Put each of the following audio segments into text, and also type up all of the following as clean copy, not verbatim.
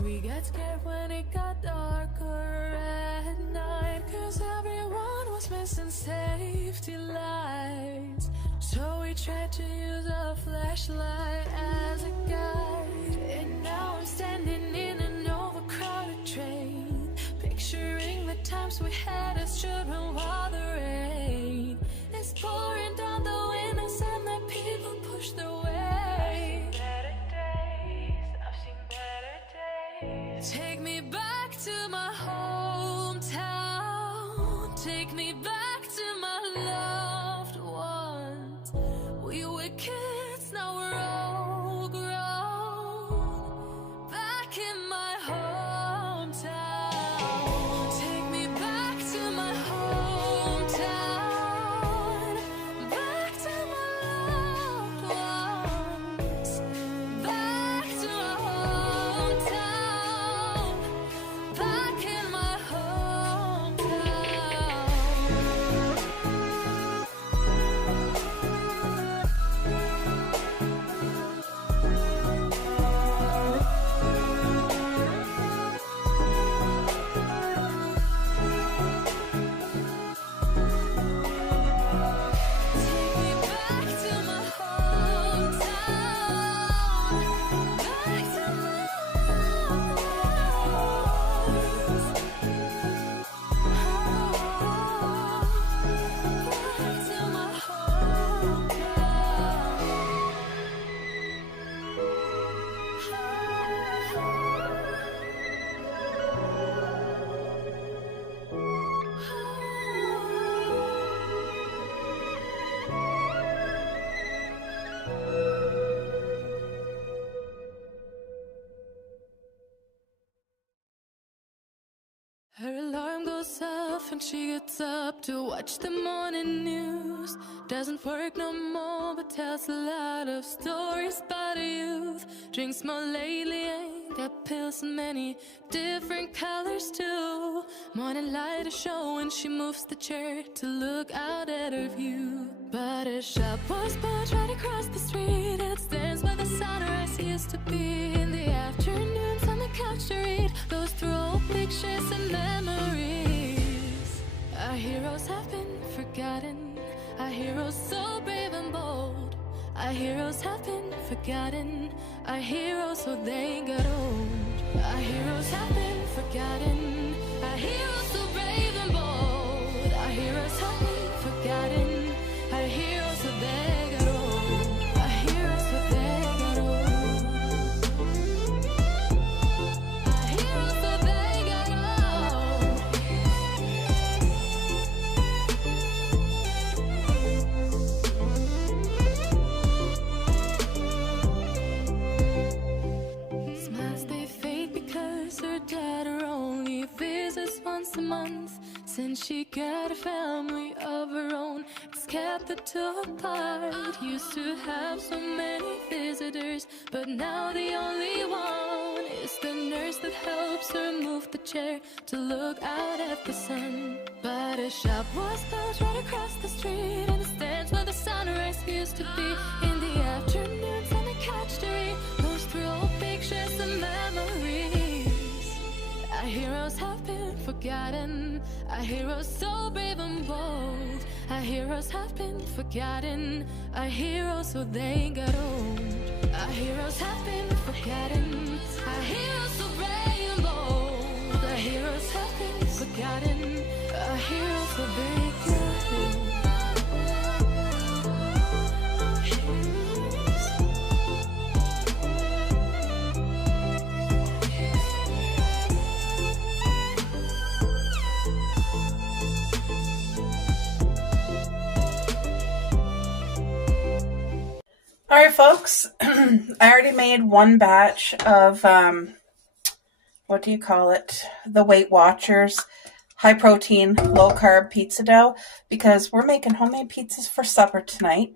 We got scared when it got darker at night, 'cause everyone was missing safety lights. So we tried to use a flashlight as a guide. And now I'm standing in an overcrowded train, picturing the times we had as children while the rain is pouring down the windows and the people push their way. Take me back to my hometown. Take me back to my loved ones. We were kids, now we're all grown. Back in my hometown. Take me back to my hometown. Back to my loved ones. Back to my hometown. Back in my Her alarm goes off and she gets up to watch the morning news. Doesn't work no more but tells a lot of stories about her youth. Drinks more lately, ain't got pills in many different colors too. Morning light is showing, she moves the chair to look out at her view. But her shop was built right across the street, and it stands where the sunrise used to be. In the afternoons on the couch to read, goes through old pictures and memories. Our heroes have been forgotten, our heroes so brave and bold. Our heroes have been forgotten, our heroes so they got old. Our heroes have been forgotten, our heroes so brave and bold. Our heroes have been forgotten, our heroes so they got old. Our heroes so they got old. Our heroes so they got old. Smiles they fade because her daughter only visits once a month. Since she got a family of her own, it's kept the two apart. Used to have so many visitors, but now the only one is the nurse that helps her move the chair to look out at the sun. But her shop was built right across the street, and it stands where the sunrise used to be. In the afternoons on the couch to read, goes through old pictures and memories. Our heroes have been forgotten, our heroes so brave and bold. Our heroes have been forgotten, our heroes so they got old. Our heroes have been forgotten, our heroes so brave and bold. Our heroes have been forgotten, our heroes so they got old. Alright folks, I already made one batch of, what do you call it, the Weight Watchers high protein, low carb pizza dough, because we're making homemade pizzas for supper tonight.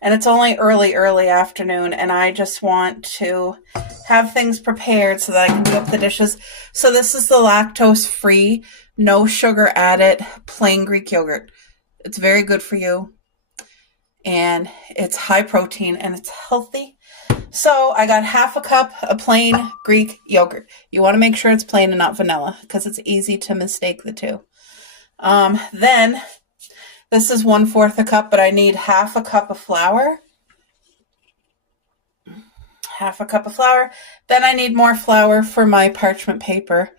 And it's only early afternoon, and I just want to have things prepared so that I can do up the dishes. So this is the lactose-free, no sugar added, plain Greek yogurt. It's very good for you. And it's high protein and it's healthy. So I got half a cup of plain Greek yogurt. You want to make sure it's plain and not vanilla because it's easy to mistake the two. Then this is 1/4 a cup, but I need half a cup of flour. Half a cup of flour. Then I need more flour for my parchment paper.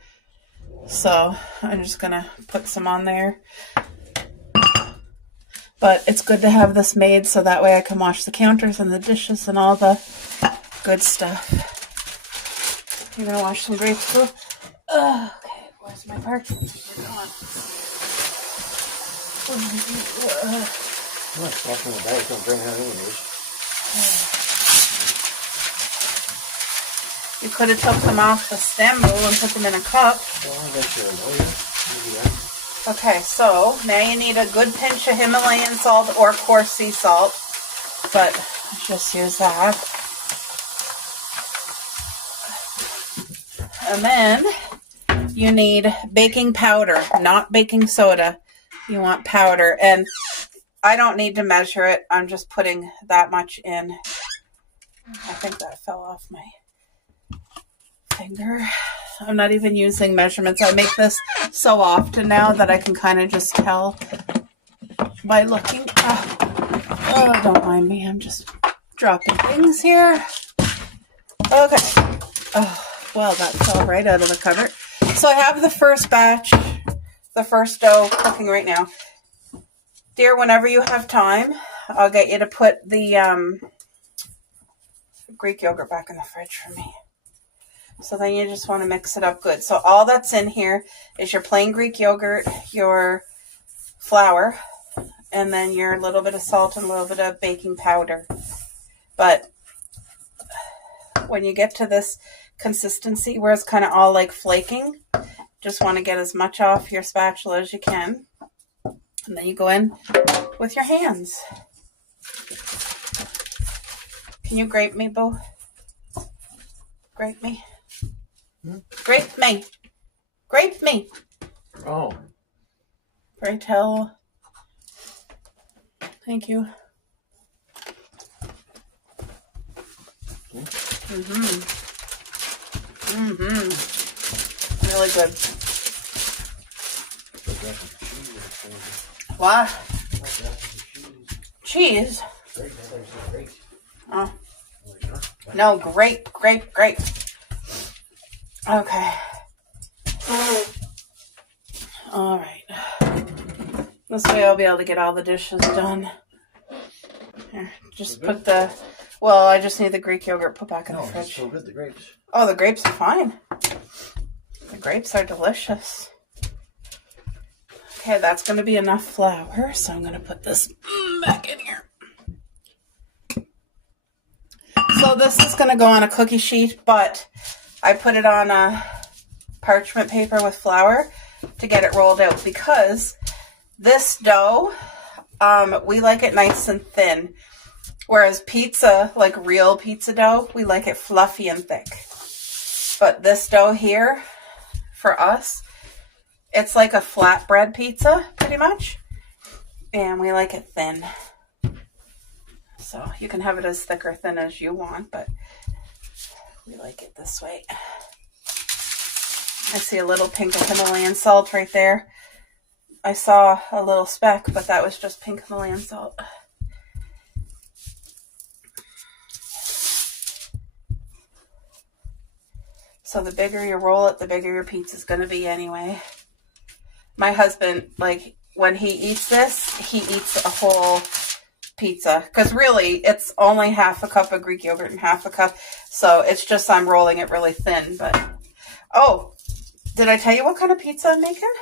So I'm just going to put some on there. But it's good to have this made so that way I can wash the counters and the dishes and all the good stuff. You're going to wash some grapes too? Okay, where's my parchment paper gone? Washing the bags don't bring out anyways. You could have took them off the stem bowl and put them in a cup. Well, I bet you know, yeah. Okay, so now you need a good pinch of Himalayan salt or coarse sea salt, but let's just use that. And then you need baking powder, not baking soda. You want powder, and I don't need to measure it. I'm just putting that much in. I think that fell off my finger. I'm not even using measurements. I make this so often now that I can kind of just tell by looking. Oh, don't mind me. I'm just dropping things here. Okay. Oh, well, that fell right out of the cupboard. So I have the first batch, the first dough cooking right now. Dear, whenever you have time, I'll get you to put the Greek yogurt back in the fridge for me. So then you just want to mix it up good. So all that's in here is your plain Greek yogurt, your flour, and then your little bit of salt and a little bit of baking powder. But when you get to this consistency where it's kind of all like flaking, just want to get as much off your spatula as you can. And then you go in with your hands. Can you grape me, Bo? Grape me. Grape me. Grape me. Oh. Pray tell. Thank you. Really good. What? Cheese? Oh. No, grape. Okay. All right. This way I'll be able to get all the dishes done. Here, just put the... Well, I just need the Greek yogurt put back in the fridge. It's so good, the grapes. Oh, the grapes are fine. The grapes are delicious. Okay, that's going to be enough flour, so I'm going to put this back in here. So this is going to go on a cookie sheet, but I put it on a parchment paper with flour to get it rolled out because this dough, we like it nice and thin. Whereas pizza, like real pizza dough, we like it fluffy and thick. But this dough here, for us, it's like a flatbread pizza, pretty much. And we like it thin. So you can have it as thick or thin as you want, but we like it this way. I see a little pink of Himalayan salt right there. I saw a little speck, but that was just pink Himalayan salt. So the bigger you roll it, the bigger your pizza's going to be anyway. My husband, like, when he eats this, he eats a whole pizza. Because really, it's only half a cup of Greek yogurt and half a cup. So it's just I'm rolling it really thin. But, oh, did I tell you what kind of pizza I'm making?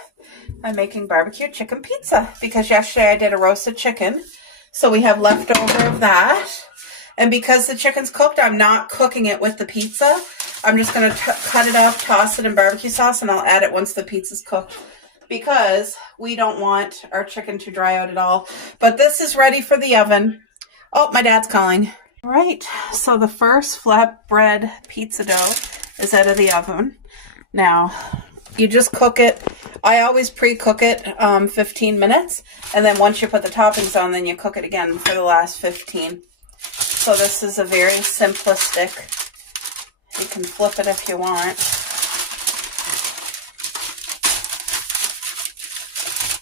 I'm making barbecue chicken pizza. Because yesterday I did a roasted chicken. So we have leftover of that. And because the chicken's cooked, I'm not cooking it with the pizza. I'm just going to cut it up, toss it in barbecue sauce, and I'll add it once the pizza's cooked. Because we don't want our chicken to dry out at all. But this is ready for the oven. Oh, my dad's calling. All right, so the first flatbread pizza dough is out of the oven. Now, you just cook it. I always pre-cook it 15 minutes. And then once you put the toppings on, then you cook it again for the last 15. So this is a very simplistic. You can flip it if you want.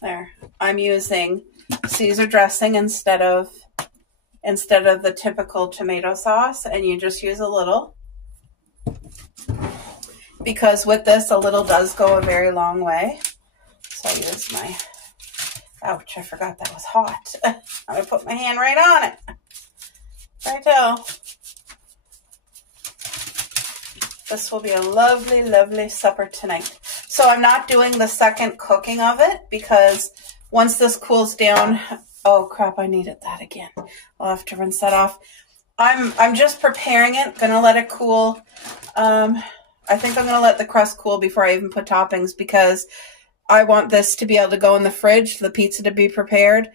There. I'm using Caesar dressing instead of the typical tomato sauce, and you just use a little. Because with this, a little does go a very long way. So I use my, ouch, I forgot that was hot. I'm going to put my hand right on it. Righto. This will be a lovely, lovely supper tonight. So I'm not doing the second cooking of it because once this cools down, oh crap, I needed that again. I'll have to rinse that off. I'm just preparing it, gonna let it cool. I think I'm gonna let the crust cool before I even put toppings because I want this to be able to go in the fridge, the pizza to be prepared.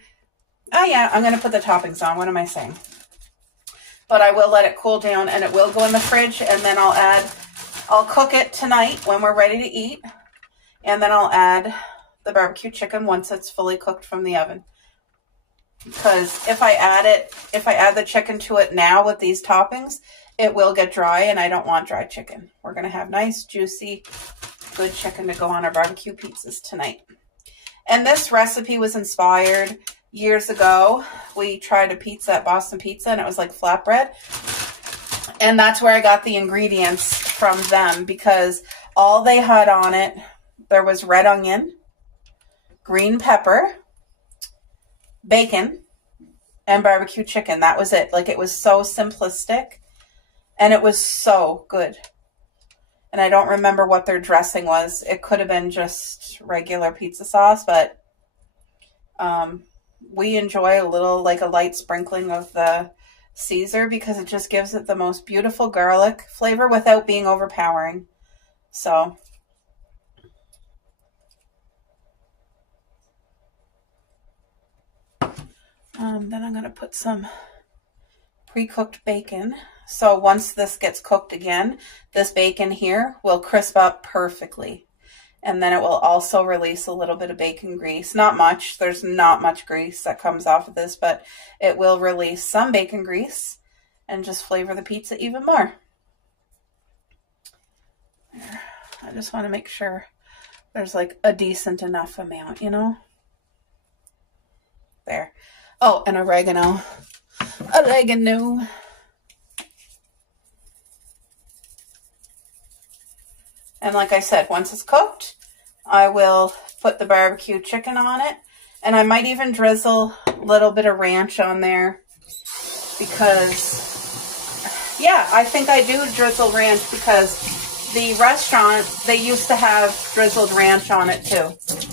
Oh yeah, I'm gonna put the toppings on. What am I saying? But I will let it cool down and it will go in the fridge, and then I'll cook it tonight when we're ready to eat. And then I'll add the barbecue chicken once it's fully cooked from the oven. Because if I add the chicken to it now with these toppings, it will get dry, and I don't want dry chicken. We're going to have nice, juicy, good chicken to go on our barbecue pizzas tonight. And this recipe was inspired years ago. We tried a pizza at Boston Pizza, and it was like flatbread. And that's where I got the ingredients from them, because all they had on it, there was red onion, green pepper, bacon, and barbecue chicken. That was it. Like, it was so simplistic, and it was so good. And I don't remember what their dressing was. It could have been just regular pizza sauce, but we enjoy a little, like a light sprinkling of the Caesar because it just gives it the most beautiful garlic flavor without being overpowering. So then I'm going to put some pre-cooked bacon. So once this gets cooked again, this bacon here will crisp up perfectly. And then it will also release a little bit of bacon grease. Not much. There's not much grease that comes off of this, but it will release some bacon grease and just flavor the pizza even more. There. I just want to make sure there's like a decent enough amount, you know? There. Oh, and oregano. Oregano. And like I said, once it's cooked, I will put the barbecue chicken on it. And I might even drizzle a little bit of ranch on there because, yeah, I think I do drizzle ranch because the restaurant, they used to have drizzled ranch on it too.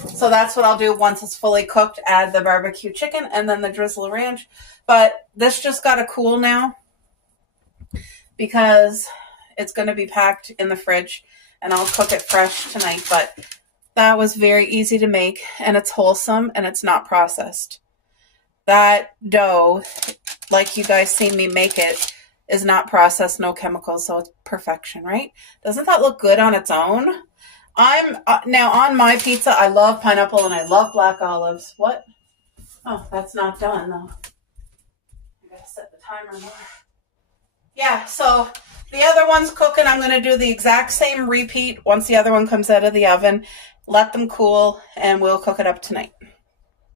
So that's what I'll do once it's fully cooked, add the barbecue chicken and then the drizzle ranch. But this just got to cool now because it's going to be packed in the fridge. And I'll cook it fresh tonight, but that was very easy to make, and it's wholesome, and it's not processed. That dough, like you guys seen me make it, is not processed, no chemicals, so it's perfection, right? Doesn't that look good on its own? I'm now on my pizza, I love pineapple, and I love black olives. What? Oh, that's not done, though. I gotta set the timer more. Yeah, so the other one's cooking. I'm going to do the exact same repeat once the other one comes out of the oven. Let them cool, and we'll cook it up tonight.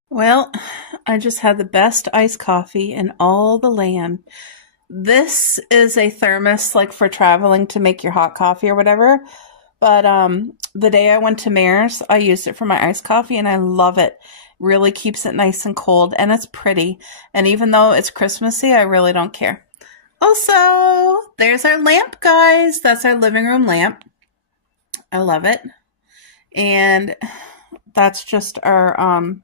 Well, I just had the best iced coffee in all the land. This is a thermos, like for traveling to make your hot coffee or whatever. But the day I went to Mayor's, I used it for my iced coffee, and I love it. Really keeps it nice and cold, and it's pretty. And even though it's Christmassy, I really don't care. Also, there's our lamp, guys. That's our living room lamp. I love it. And that's just our,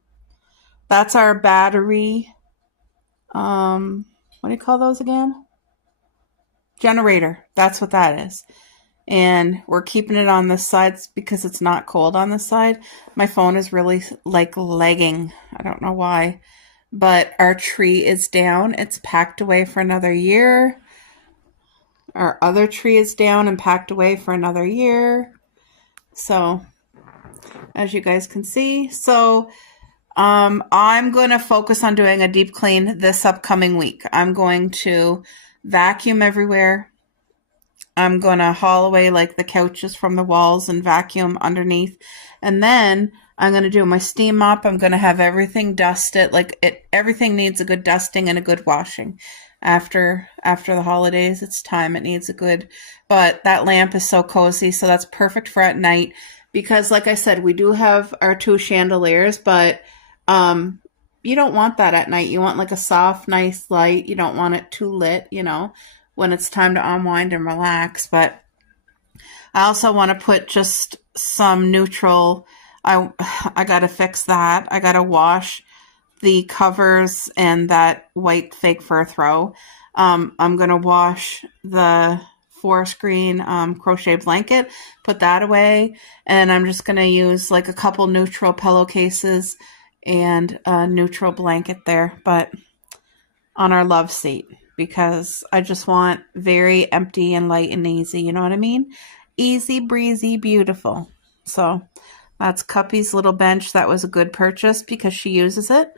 that's our battery, what do you call those again? Generator. That's what that is. And we're keeping it on this side because it's not cold on this side. My phone is really like lagging. I don't know why. But our tree is down. It's packed away for another year. Our other tree is down and packed away for another year. So, as you guys can see. So, I'm going to focus on doing a deep clean this upcoming week. I'm going to vacuum everywhere. I'm going to haul away like the couches from the walls and vacuum underneath. And then I'm going to do my steam mop. I'm going to have everything dusted. Everything needs a good dusting and a good washing. After the holidays, it's time. It needs a good, but that lamp is so cozy. So that's perfect for at night because like I said, we do have our 2 chandeliers, but you don't want that at night. You want like a soft, nice light. You don't want it too lit, when it's time to unwind and relax. But I also want to put just some neutral. I got to fix that. I got to wash the covers and that white fake fur throw. I'm going to wash the forest green crochet blanket, put that away. And I'm just going to use like a couple neutral pillowcases and a neutral blanket there, but on our love seat, because I just want very empty and light and easy. You know what I mean? Easy breezy, beautiful. So that's Cuppy's little bench. That was a good purchase because she uses it.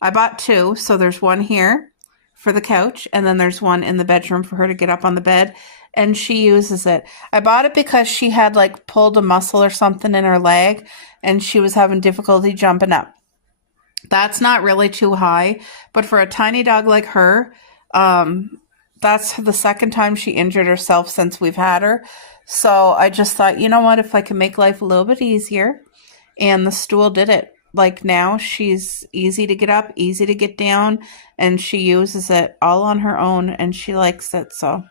I bought 2. So there's one here for the couch, and then there's one in the bedroom for her to get up on the bed, and she uses it. I bought it because she had like pulled a muscle or something in her leg, and she was having difficulty jumping up. That's not really too high, but for a tiny dog like her, that's the second time she injured herself since we've had her. So I just thought, you know what, if I can make life a little bit easier, and the stool did it. Like now she's easy to get up, easy to get down, and she uses it all on her own and she likes it. So,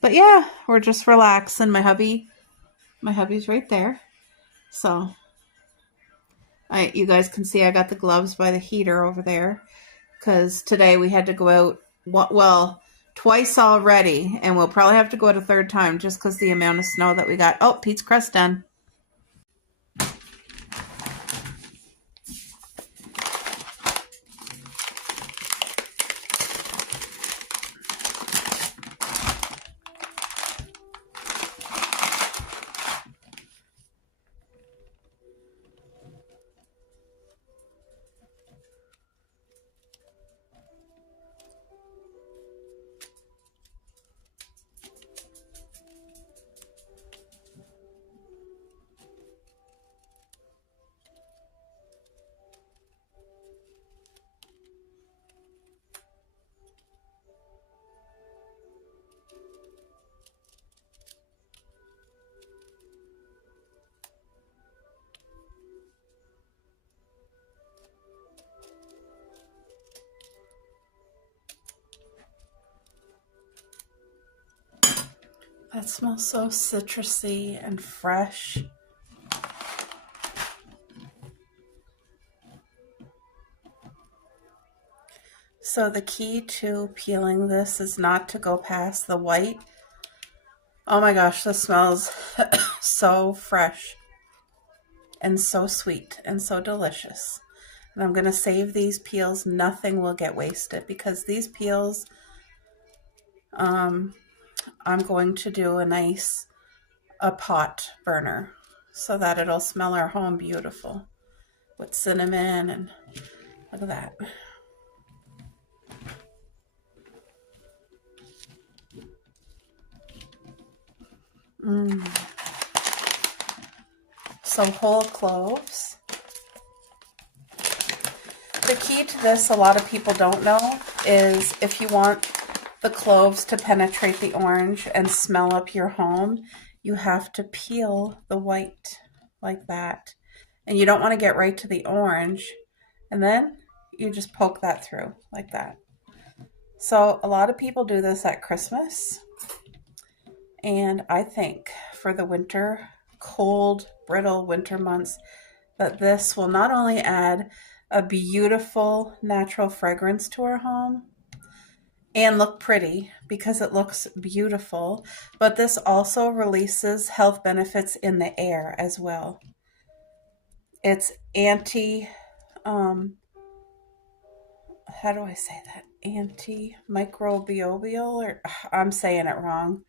but yeah, we're just relaxing. My hubby's right there. So you guys can see I got the gloves by the heater over there because today we had to go out, twice already, and we'll probably have to go out a third time just because the amount of snow that we got. Oh, Pete's crust done. That smells so citrusy and fresh. So the key to peeling this is not to go past the white. Oh my gosh, this smells so fresh and so sweet and so delicious. And I'm going to save these peels. Nothing will get wasted because these peels, I'm going to do a pot burner so that it'll smell our home beautiful with cinnamon, and look at that. Some whole cloves. The key to this, a lot of people don't know, is if you want the cloves to penetrate the orange and smell up your home, you have to peel the white like that. And you don't want to get right to the orange. And then you just poke that through like that. So a lot of people do this at Christmas. And I think for the winter, cold, brittle winter months, that this will not only add a beautiful natural fragrance to our home and look pretty because it looks beautiful, but this also releases health benefits in the air as well. It's how do I say that? Antimicrobial, or I'm saying it wrong.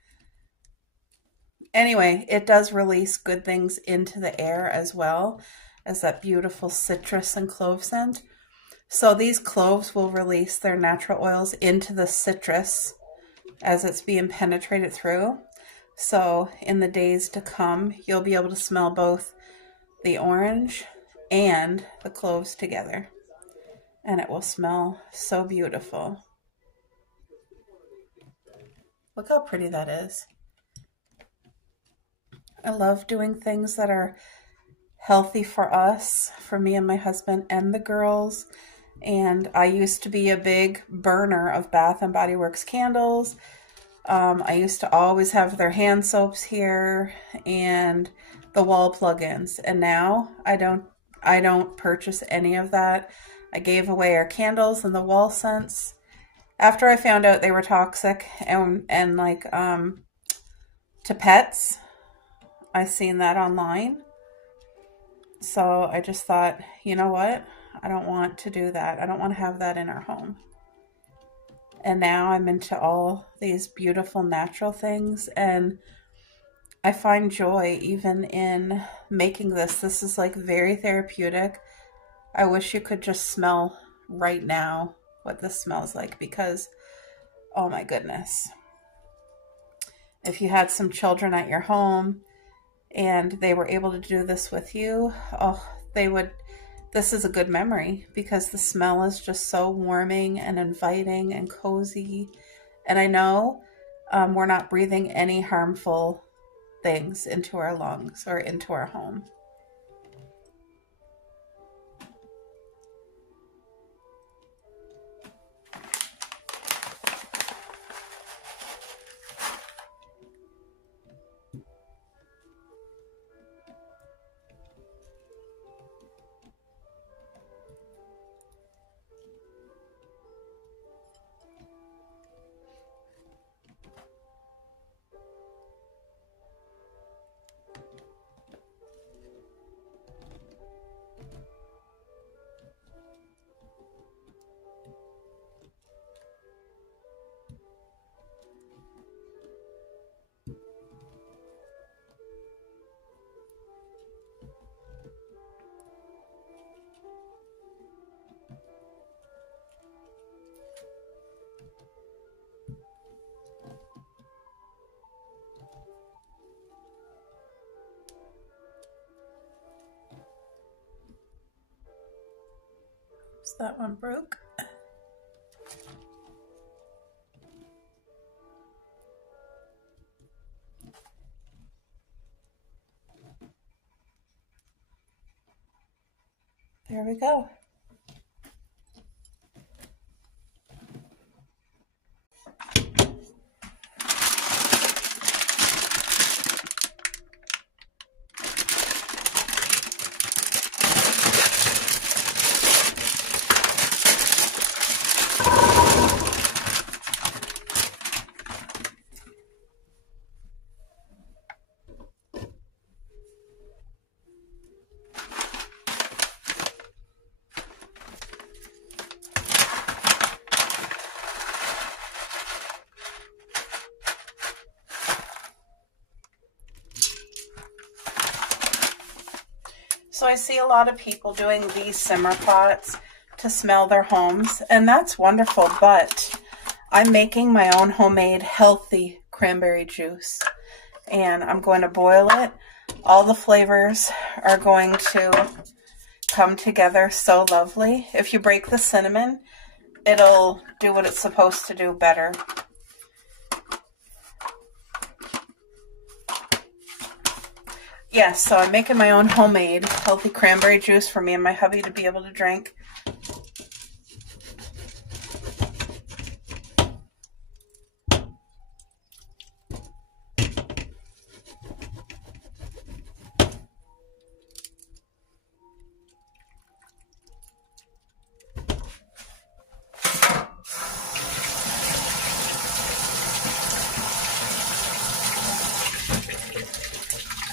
Anyway, it does release good things into the air as well. as that beautiful citrus and clove scent. So these cloves will release their natural oils into the citrus as it's being penetrated through. So in the days to come, you'll be able to smell both the orange and the cloves together. And it will smell so beautiful. Look how pretty that is. I love doing things that are healthy for us, for me and my husband and the girls. And I used to be a big burner of Bath and Body Works candles. I used to always have their hand soaps here and the wall plug-ins. And now I don't purchase any of that. I gave away our candles and the wall scents after I found out they were toxic and like to pets. I seen that online. So I just thought, you know what? I don't want to do that. I don't want to have that in our home. And now I'm into all these beautiful natural things, and I find joy even in making this. This is like very therapeutic. I wish you could just smell right now what this smells like, because oh my goodness. If you had some children at your home and they were able to do this with you, this is a good memory, because the smell is just so warming and inviting and cozy. And I know we're not breathing any harmful things into our lungs or into our home. Oops, that one broke. There we go. So I see a lot of people doing these simmer pots to smell their homes, and that's wonderful, but I'm making my own homemade healthy cranberry juice, and I'm going to boil it. All the flavors are going to come together so lovely. If you break the cinnamon, it'll do what it's supposed to do better. Yes, so I'm making my own homemade healthy cranberry juice for me and my hubby to be able to drink.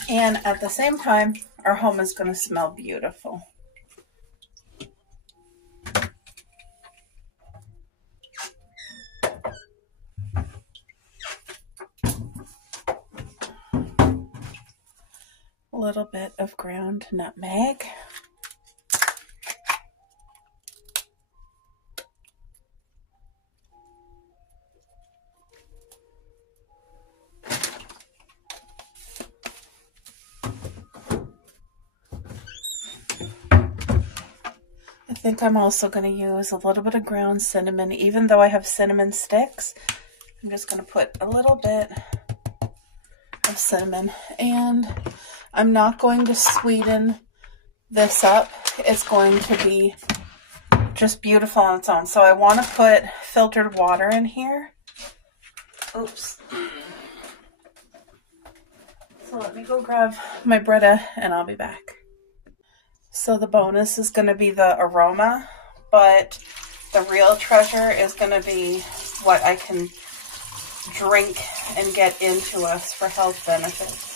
And at the same time, our home is going to smell beautiful. A little bit of ground nutmeg. think I'm also going to use a little bit of ground cinnamon. Even though I have cinnamon sticks, I'm just going to put a little bit of cinnamon. And I'm not going to sweeten this up. It's going to be just beautiful on its own. So I want to put filtered water in here. Oops. So let me go grab my Brita and I'll be back. So the bonus is going to be the aroma, but the real treasure is going to be what I can drink and get into us for health benefits.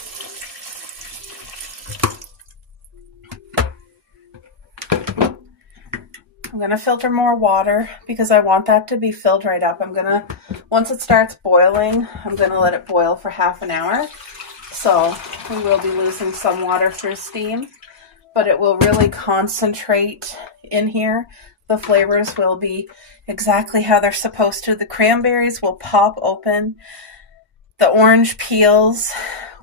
I'm going to filter more water because I want that to be filled right up. Once it starts boiling, I'm going to let it boil for half an hour. So we will be losing some water through steam, but it will really concentrate in here. The flavors will be exactly how they're supposed to. The cranberries will pop open. The orange peels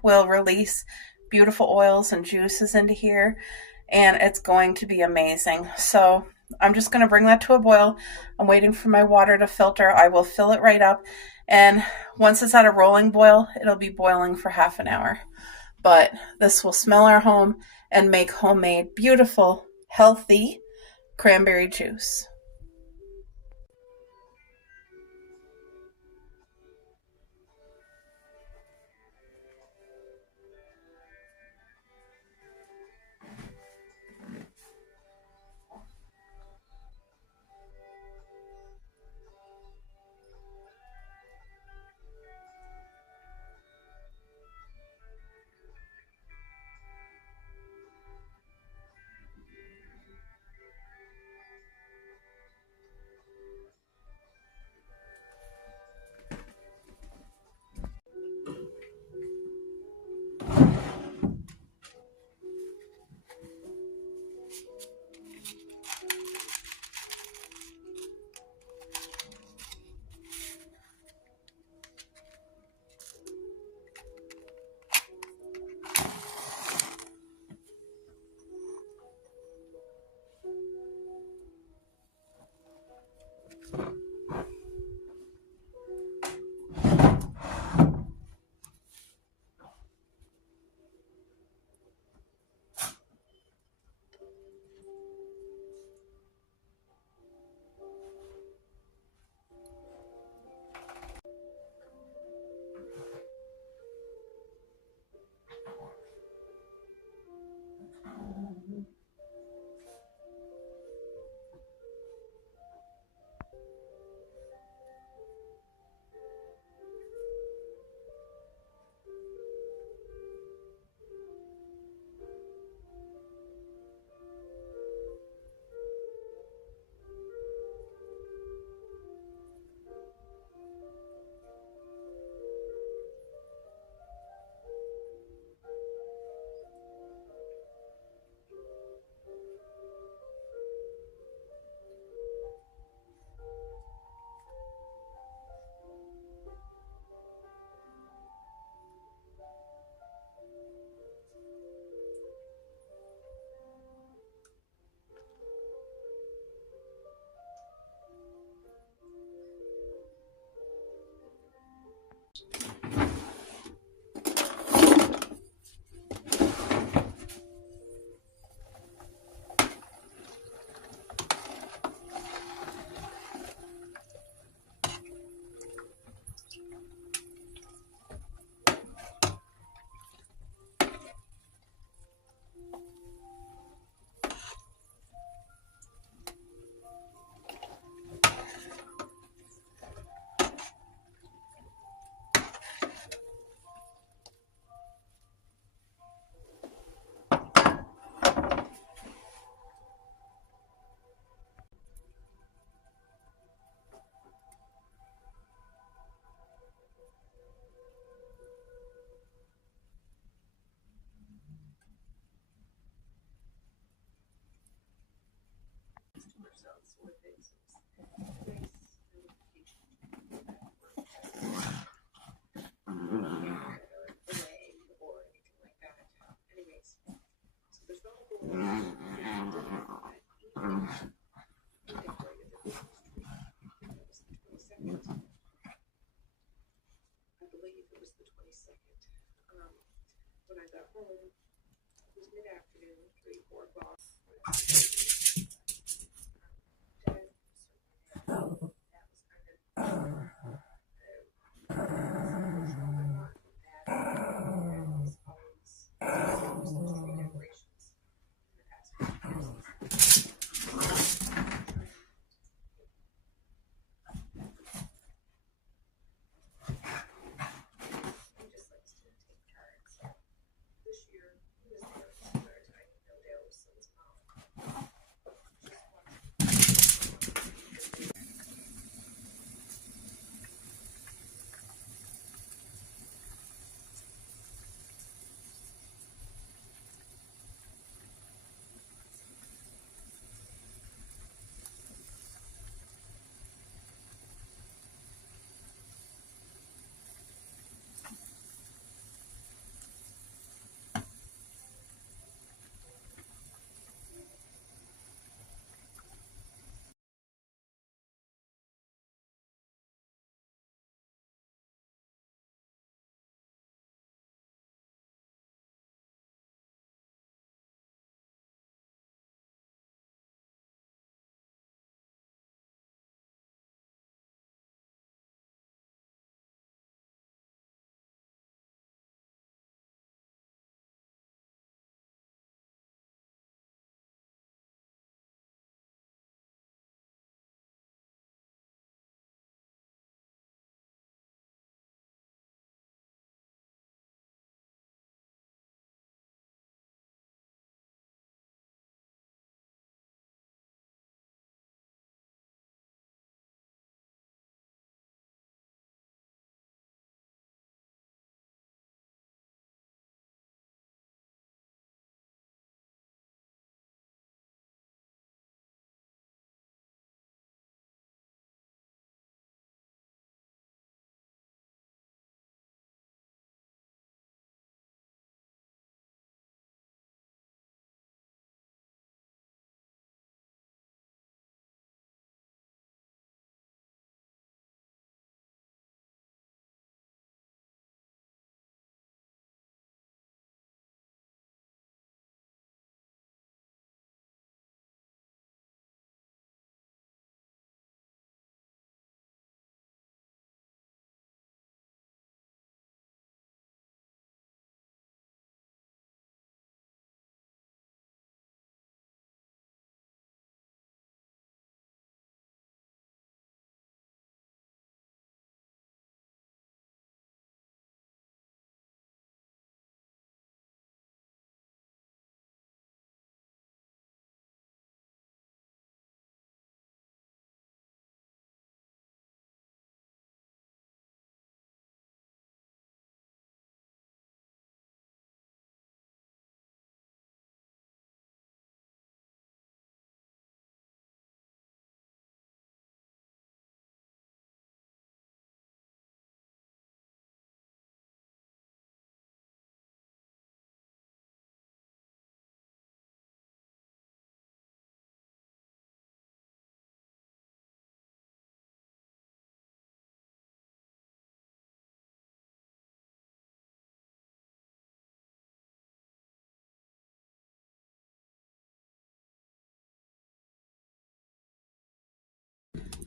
will release beautiful oils and juices into here, and it's going to be amazing. So I'm just going to bring that to a boil. I'm waiting for my water to filter. I will fill it right up, and once it's at a rolling boil, it'll be boiling for half an hour. But this will smell our home and make homemade, beautiful, healthy cranberry juice.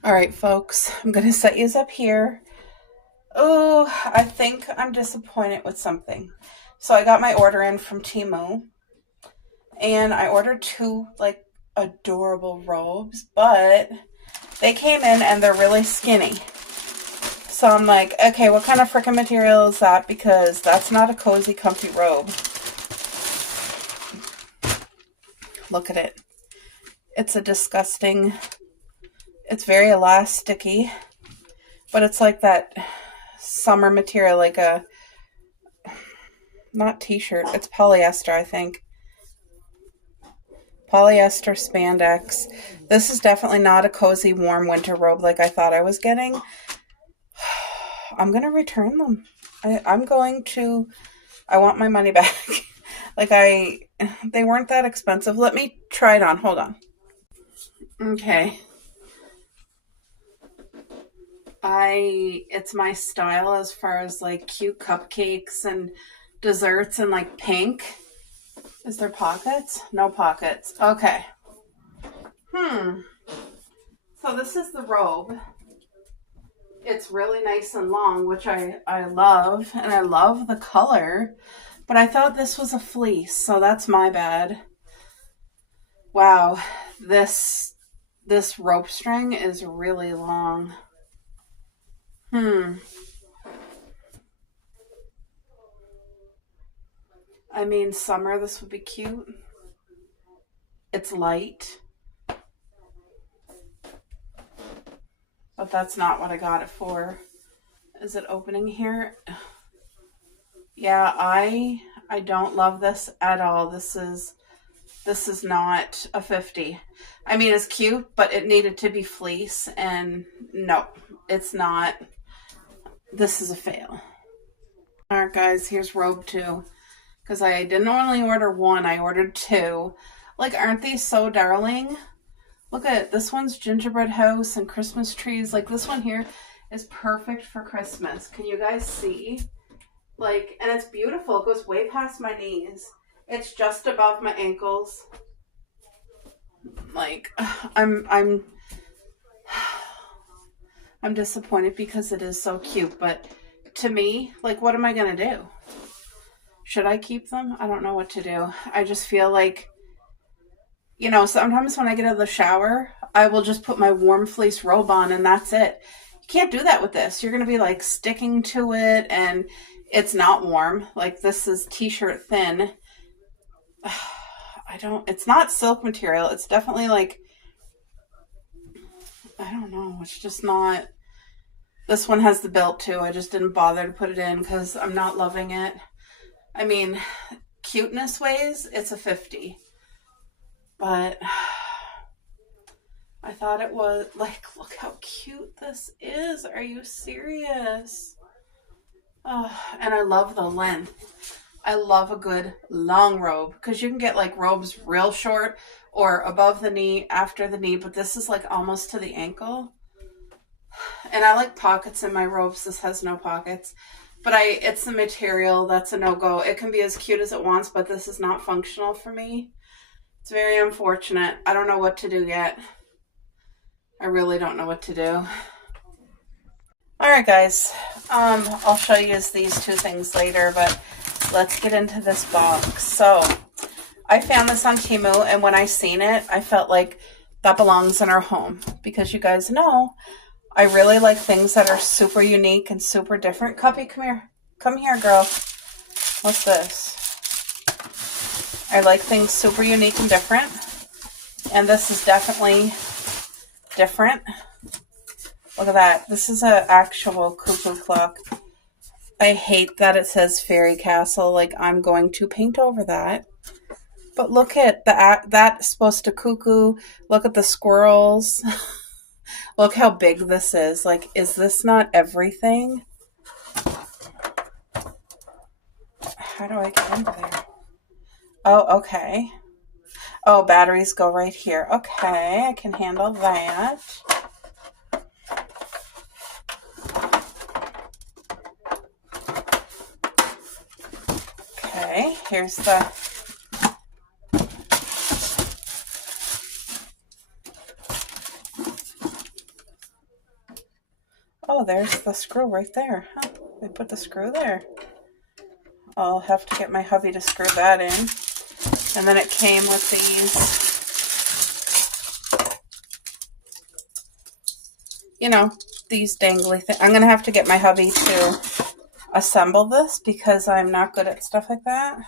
All right, folks, I'm going to set you up here. Oh, I think I'm disappointed with something. So I got my order in from Temu, and I ordered two, like, adorable robes, but they came in and they're really skinny. So I'm like, okay, what kind of freaking material is that? Because that's not a cozy, comfy robe. Look at it. It's a disgusting, it's very elasticy, but it's like that summer material, like a, not t-shirt, it's polyester, I think. Polyester spandex. This is definitely not a cozy, warm winter robe like I thought I was getting. I'm going to return them. I want my money back. They weren't that expensive. Let me try it on. Hold on. Okay. It's my style as far as like cute cupcakes and desserts and like pink. Is there pockets? No pockets. Okay. So this is the robe. It's really nice and long, which I love, and I love the color, but I thought this was a fleece, so that's my bad. Wow, this rope string is really long. I mean, summer, this would be cute. It's light. But that's not what I got it for. Is it opening here? Yeah, I don't love this at all. This is not a 50. I mean, it's cute, but it needed to be fleece, and no, it's not. This is a fail. All right, guys, here's robe 2. Because I didn't only order 1, I ordered 2. Like, aren't these so darling? Look at it. This one's gingerbread house and Christmas trees. Like, this one here is perfect for Christmas. Can you guys see? Like, and it's beautiful. It goes way past my knees. It's just above my ankles. Like, I'm disappointed because it is so cute. But to me, like, what am I going to do? Should I keep them? I don't know what to do. I just feel like, you know, sometimes when I get out of the shower, I will just put my warm fleece robe on and that's it. You can't do that with this. You're going to be like sticking to it and it's not warm. Like, this is t-shirt thin. It's not silk material. It's definitely like, I don't know. It's just not. This one has the belt too. I just didn't bother to put it in because I'm not loving it. I mean, cuteness ways, it's a 50. But I thought it was, like, look how cute this is. Are you serious? Oh, and I love the length. I love a good long robe because you can get like robes real short or above the knee, after the knee, but this is like almost to the ankle. And I like pockets in my robes. This has no pockets. But it's the material that's a no-go. It can be as cute as it wants, but this is not functional for me. It's very unfortunate. I don't know what to do yet. I really don't know what to do. All right, guys. I'll show you these 2 things later, but let's get into this box. So I found this on Temu, and when I seen it, I felt like that belongs in our home because you guys know I really like things that are super unique and super different. Cuppy, come here. Come here, girl. What's this? I like things super unique and different. And this is definitely different. Look at that. This is an actual cuckoo clock. I hate that it says Fairy Castle. Like, I'm going to paint over that. But look at that's supposed to cuckoo. Look at the squirrels. Look how big this is. Like, is this not everything? How do I get into there? Oh, okay. Oh, batteries go right here. Okay, I can handle that. Okay, here's the... Oh, there's the screw right there. Huh? They put the screw there. I'll have to get my hubby to screw that in. And then it came with these, you know, these dangly things. I'm going to have to get my hubby to assemble this because I'm not good at stuff like that.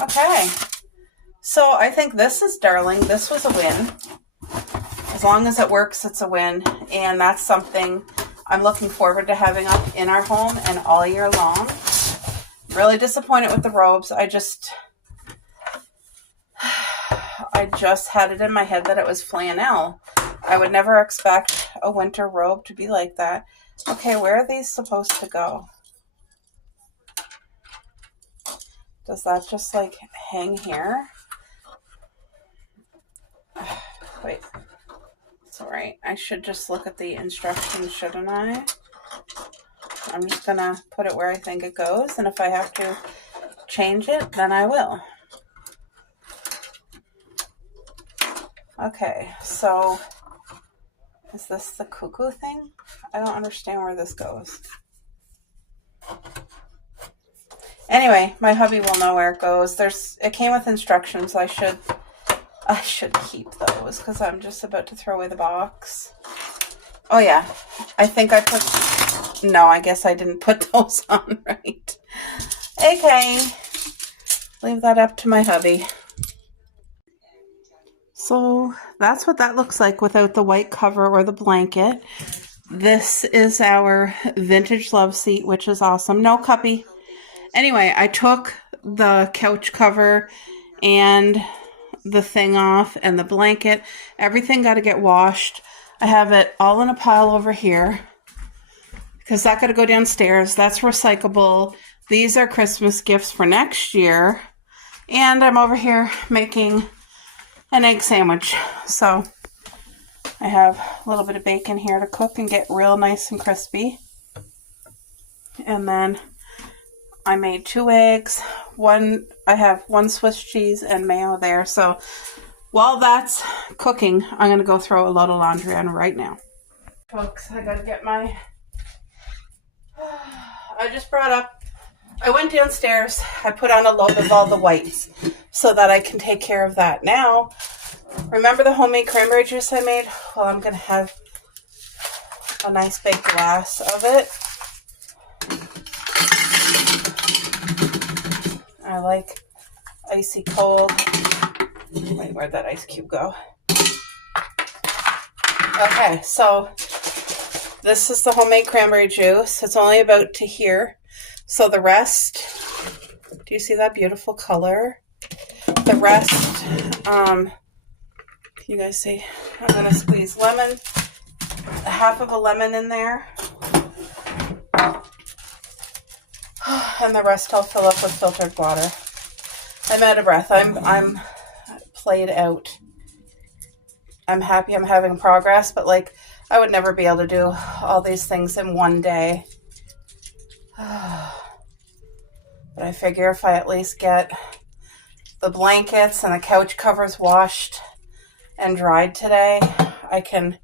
Okay. So I think this is darling. This was a win. As long as it works, it's a win. And that's something I'm looking forward to having up in our home and all year long. Really disappointed with the robes. I just had it in my head that it was flannel. I would never expect a winter robe to be like that. Okay, where are these supposed to go? Does that just like hang here? Wait. It's alright. I should just look at the instructions, shouldn't I? I'm just gonna put it where I think it goes, and if I have to change it, then I will. Okay, so is this the cuckoo thing? I don't understand where this goes. Anyway, my hubby will know where it goes. It came with instructions, so I should keep those because I'm just about to throw away the box. Oh yeah, I think I put, no, I guess I didn't put those on right. Okay, leave that up to my hubby. So that's what that looks like without the white cover or the blanket. This is our vintage love seat, which is awesome. No, Cuppy. Anyway, I took the couch cover and the thing off and the blanket. Everything got to get washed. I have it all in a pile over here because that got to go downstairs. That's recyclable. These are Christmas gifts for next year. And I'm over here making an egg sandwich. So I have a little bit of bacon here to cook and get real nice and crispy. And then I made 2 eggs. I have 1 Swiss cheese and mayo there. So while that's cooking, I'm going to go throw a load of laundry on right now. Folks, I got to get my... I went downstairs. I put on a load of all the whites so that I can take care of that. Now, remember the homemade cranberry juice I made? Well, I'm going to have a nice big glass of it. I like icy cold. Wait, where'd that ice cube go? Okay, so this is the homemade cranberry juice. It's only about to here. So the rest, do you see that beautiful color? The rest, can you guys see? I'm going to squeeze half of a lemon in there. And the rest I'll fill up with filtered water. I'm out of breath. I'm played out. I'm happy I'm having progress, but like I would never be able to do all these things in one day. But I figure if I at least get the blankets and the couch covers washed and dried today, I can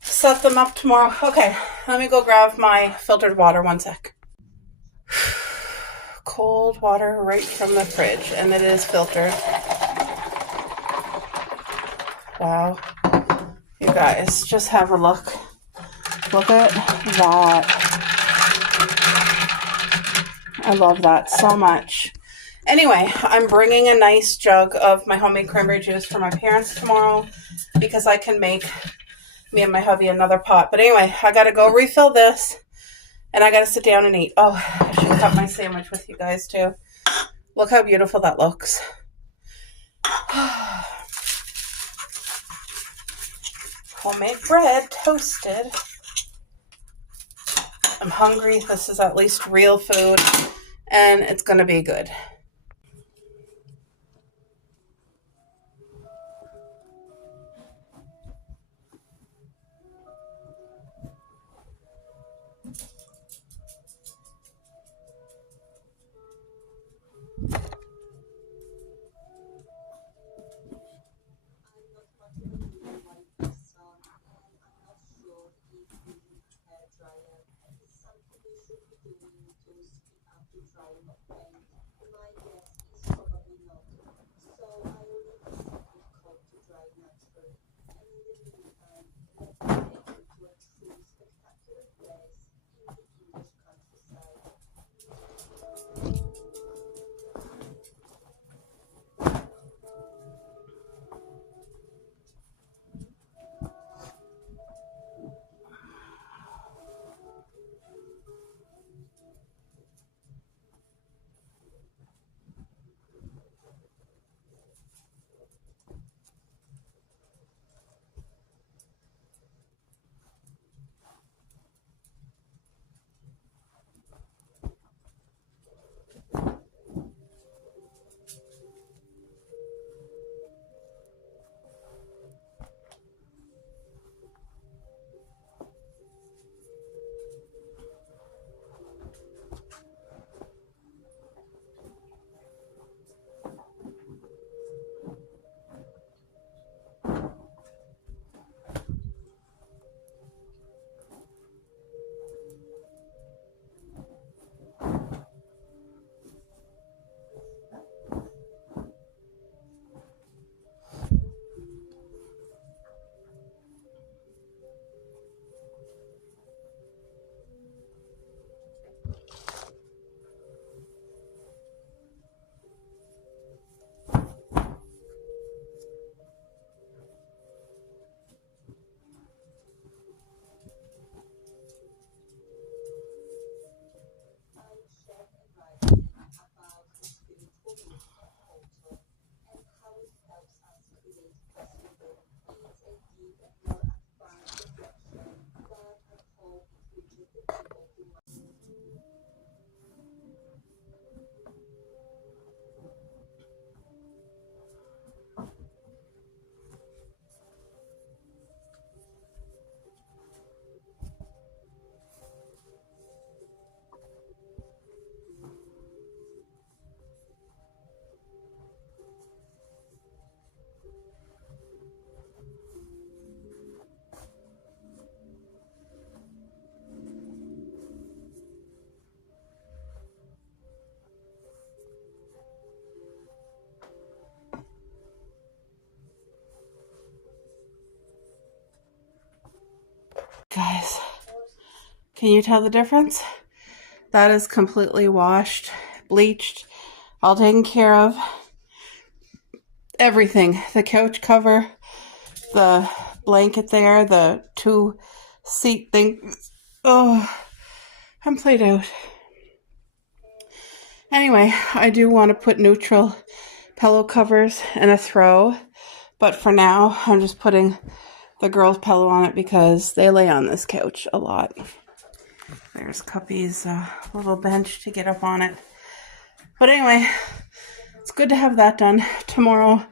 set them up tomorrow. Okay, let me go grab my filtered water 1 sec. Cold water right from the fridge, and it is filtered. Wow. You guys, just have a look. Look at that. I love that so much. Anyway, I'm bringing a nice jug of my homemade cranberry juice for my parents tomorrow because I can make me and my hubby another pot. But anyway, I got to go refill this and I got to sit down and eat. Oh, I should cut my sandwich with you guys too. Look how beautiful that looks. Homemade bread, toasted. I'm hungry. This is at least real food, and it's going to be good. Can you tell the difference? That is completely washed, bleached, all taken care of. Everything. The couch cover, the blanket there, the 2 seat things. Oh, I'm played out. Anyway, I do want to put neutral pillow covers in a throw, but for now, I'm just putting the girl's pillow on it because they lay on this couch a lot. There's Cuppy's little bench to get up on it. But anyway, it's good to have that done. Tomorrow,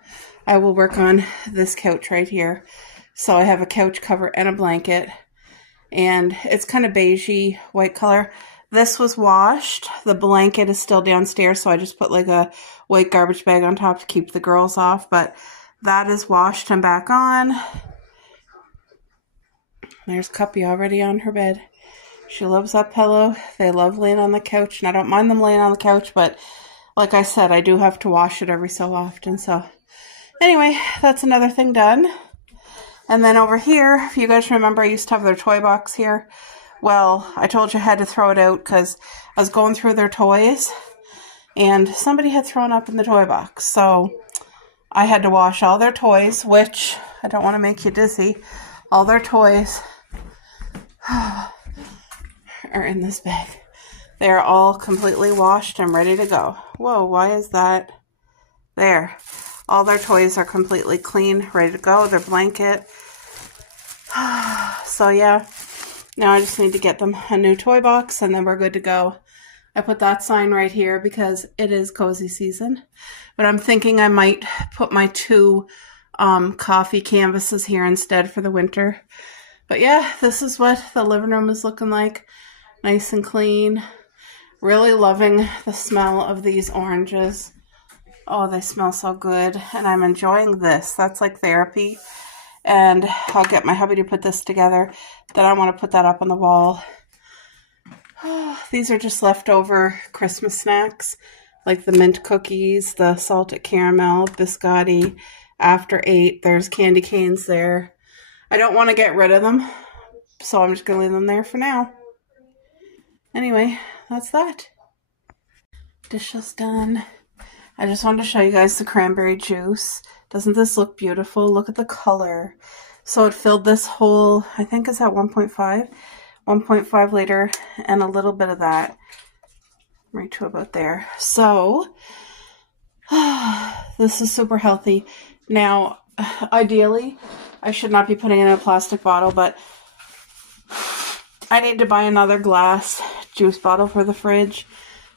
I will work on this couch right here. So I have a couch cover and a blanket, and it's kind of beigey white color. This was washed. The blanket is still downstairs, so I just put like a white garbage bag on top to keep the girls off, but that is washed and back on. There's Cuppy already on her bed. She loves that pillow. They love laying on the couch, and I don't mind them laying on the couch, but like I said, I do have to wash it every so often. So anyway, that's another thing done. And then over here, if you guys remember, I used to have their toy box here. Well, I told you I had to throw it out because I was going through their toys and somebody had thrown up in the toy box. So I had to wash all their toys, which I don't want to make you dizzy. All their toys are in this bag. They're all completely washed and ready to go. Whoa, why is that there? All their toys are completely clean, ready to go. Their blanket. So yeah, now I just need to get them a new toy box and then we're good to go. I put that sign right here because it is cozy season. But I'm thinking I might put my 2 coffee canvases here instead for the winter. But yeah, this is what the living room is looking like. Nice and clean. Really loving the smell of these oranges. Oh, they smell so good. And I'm enjoying this. That's like therapy. And I'll get my hubby to put this together. Then I want to put that up on the wall. Oh, these are just leftover Christmas snacks. Like the mint cookies, the salted caramel, biscotti. After 8, there's candy canes there. I don't want to get rid of them. So I'm just going to leave them there for now. Anyway, that's that. Dish is done. I just wanted to show you guys the cranberry juice. Doesn't this look beautiful? Look at the color. So it filled this whole, I think it's at 1.5 liter and a little bit of that. Right to about there. So this is super healthy. Now, ideally, I should not be putting it in a plastic bottle, but I need to buy another glass juice bottle for the fridge.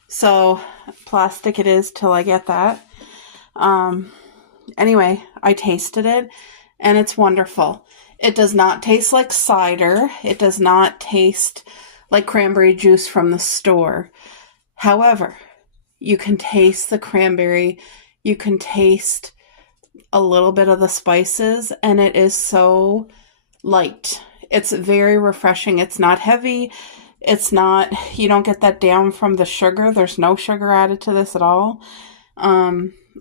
So plastic it is till I get that. Anyway, I tasted it and it's wonderful. It does not taste like cider. It does not taste like cranberry juice from the store. However, you can taste the cranberry. You can taste a little bit of the spices and it is so light. It's very refreshing. It's not heavy. It's not, you don't get that down from the sugar. There's no sugar added to this at all.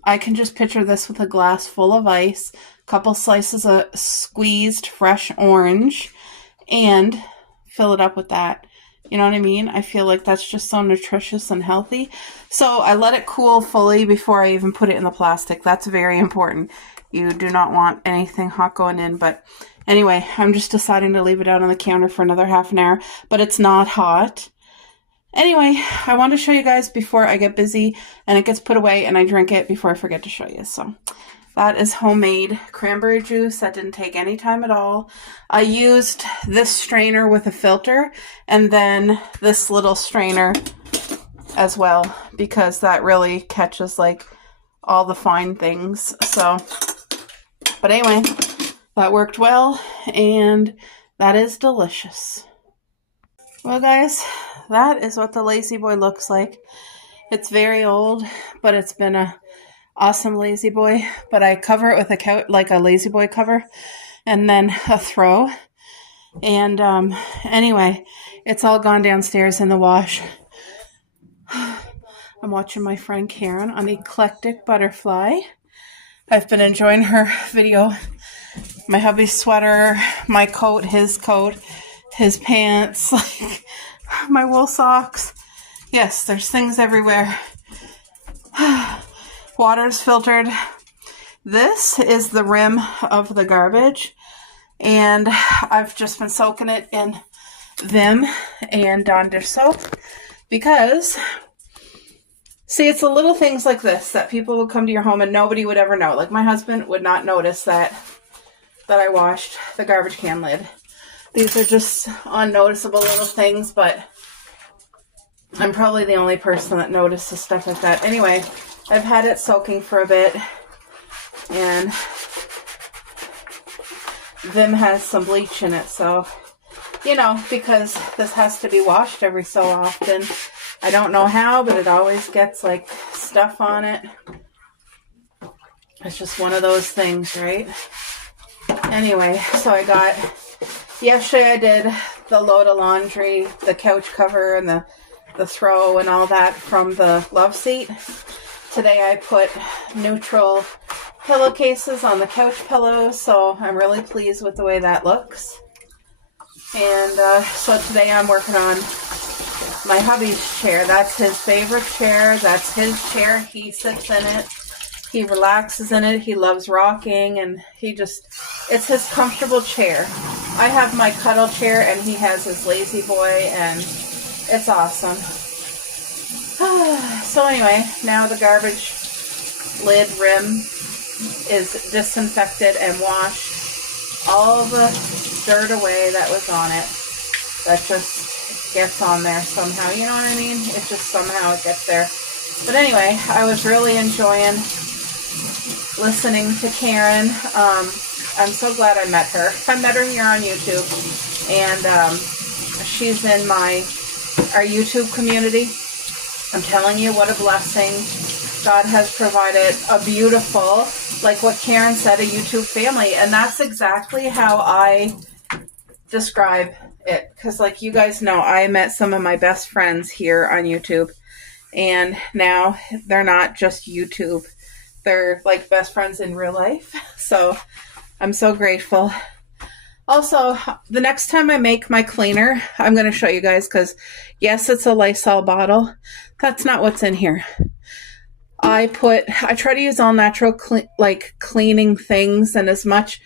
I can just picture this with a glass full of ice, a couple slices of squeezed fresh orange, and fill it up with that. You know what I mean? I feel like that's just so nutritious and healthy. So I let it cool fully before I even put it in the plastic. That's very important. You do not want anything hot going in. But anyway, I'm just deciding to leave it out on the counter for another half an hour. But it's not hot. Anyway, I want to show you guys before I get busy and it gets put away and I drink it before I forget to show you. So that is homemade cranberry juice. That didn't take any time at all. I used this strainer with a filter and then this little strainer as well because that really catches like all the fine things. So, but anyway, that worked well and that is delicious. Well guys, that is what the Lazy Boy looks like. It's very old, but it's been a awesome Lazy Boy. But I cover it with a like a Lazy Boy cover and then a throw. And anyway, it's all gone downstairs in the wash. I'm watching my friend Karen on Eclectic Butterfly. I've been enjoying her video. My hubby's sweater, my coat, his his pants, like my wool socks. Yes, there's things everywhere. Water's filtered. This is the rim of the garbage, and I've just been soaking it in Vim and Dawn dish soap because, see, it's the little things like this that people would come to your home and nobody would ever know. Like my husband would not notice that I washed the garbage can lid. These are just unnoticeable little things, but I'm probably the only person that notices stuff like that. Anyway, I've had it soaking for a bit, and Vim has some bleach in it, so, you know, because this has to be washed every so often. I don't know how, but it always gets, like, stuff on it. It's just one of those things, right? Anyway, so yesterday I did the load of laundry, the couch cover, and the throw and all that from the love seat. Today I put neutral pillowcases on the couch pillows, so I'm really pleased with the way that looks. And so today I'm working on my hubby's chair. That's his favorite chair. That's his chair. He sits in it. He relaxes in it. He loves rocking, and it's his comfortable chair. I have my cuddle chair, and he has his lazy boy, and it's awesome. So anyway, now the garbage lid rim is disinfected and washed. All the dirt away that was on it. That just gets on there somehow. You know what I mean? It just somehow it gets there. But anyway, I was really enjoying listening to Karen. I'm so glad I met her. I met her here on YouTube, and she's in our YouTube community. I'm telling you, what a blessing. God has provided a beautiful, like what Karen said, a YouTube family. And that's exactly how I describe it. Because like you guys know, I met some of my best friends here on YouTube. And now they're not just YouTube. They're like best friends in real life. So I'm so grateful. Also, the next time I make my cleaner, I'm going to show you guys because, yes, it's a Lysol bottle. That's not what's in here. I try to use all natural cleaning things and as much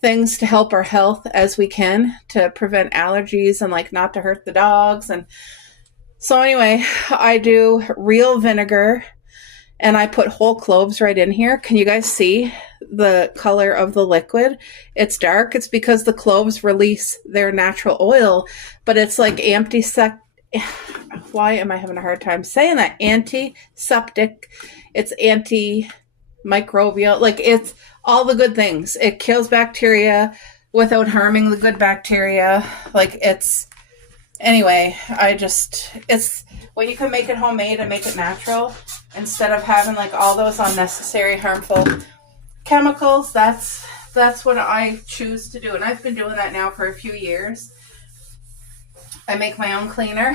things to help our health as we can to prevent allergies and like not to hurt the dogs. And so anyway, I do real vinegar and I put whole cloves right in here. Can you guys see the color of the liquid? It's dark. It's because the cloves release their natural oil, but it's like why am I having a hard time saying that? Antiseptic. It's antimicrobial. Like it's all the good things. It kills bacteria without harming the good bacteria. Like anyway, it's when you can make it homemade and make it natural instead of having like all those unnecessary harmful chemicals. That's what I choose to do. And I've been doing that now for a few years. I make my own cleaner.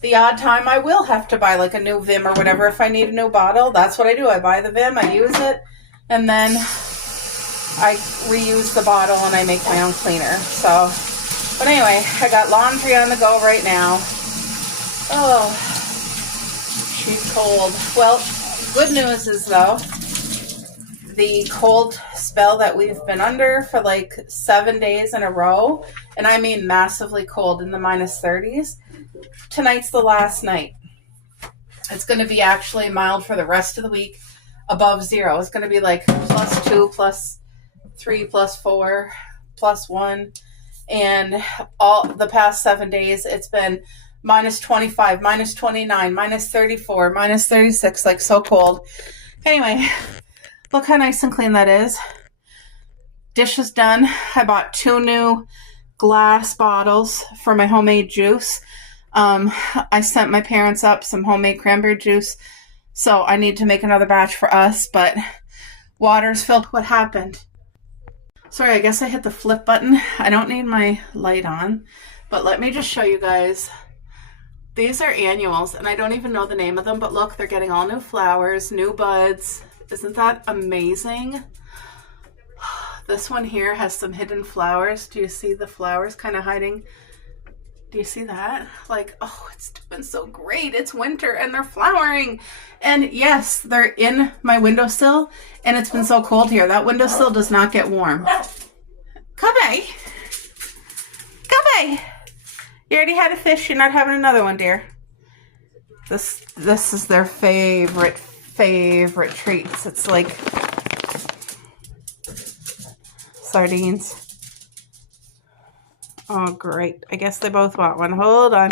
The odd time I will have to buy like a new Vim or whatever. If I need a new bottle, that's what I do. I buy the Vim, I use it, and then I reuse the bottle and I make my own cleaner. So, but anyway, I got laundry on the go right now. Oh, she's cold. Well, good news is though, the cold spell that we've been under for like 7 days in a row, and I mean massively cold in the -30s. Tonight's the last night. It's going to be actually mild for the rest of the week, above zero. It's going to be like +2, +3, +4, +1. And all the past 7 days, it's been -25, -29, -34, -36, like so cold. Anyway, look how nice and clean that is. Dish is done. I bought 2 new glass bottles for my homemade juice. I sent my parents up some homemade cranberry juice, so I need to make another batch for us, but water's filled. What happened? Sorry, I guess I hit the flip button. I don't need my light on, but let me just show you guys. These are annuals, and I don't even know the name of them, but look, they're getting all new flowers, new buds. Isn't that amazing? This one here has some hidden flowers. Do you see the flowers kind of hiding Do you see that? Like, oh, it's doing so great. It's winter and they're flowering. And yes, they're in my windowsill and it's been so cold here. That windowsill does not get warm. Cubby. Cubby. You already had a fish. You're not having another one, dear. This is their favorite treats. It's like sardines. Oh, great. I guess they both want one. Hold on.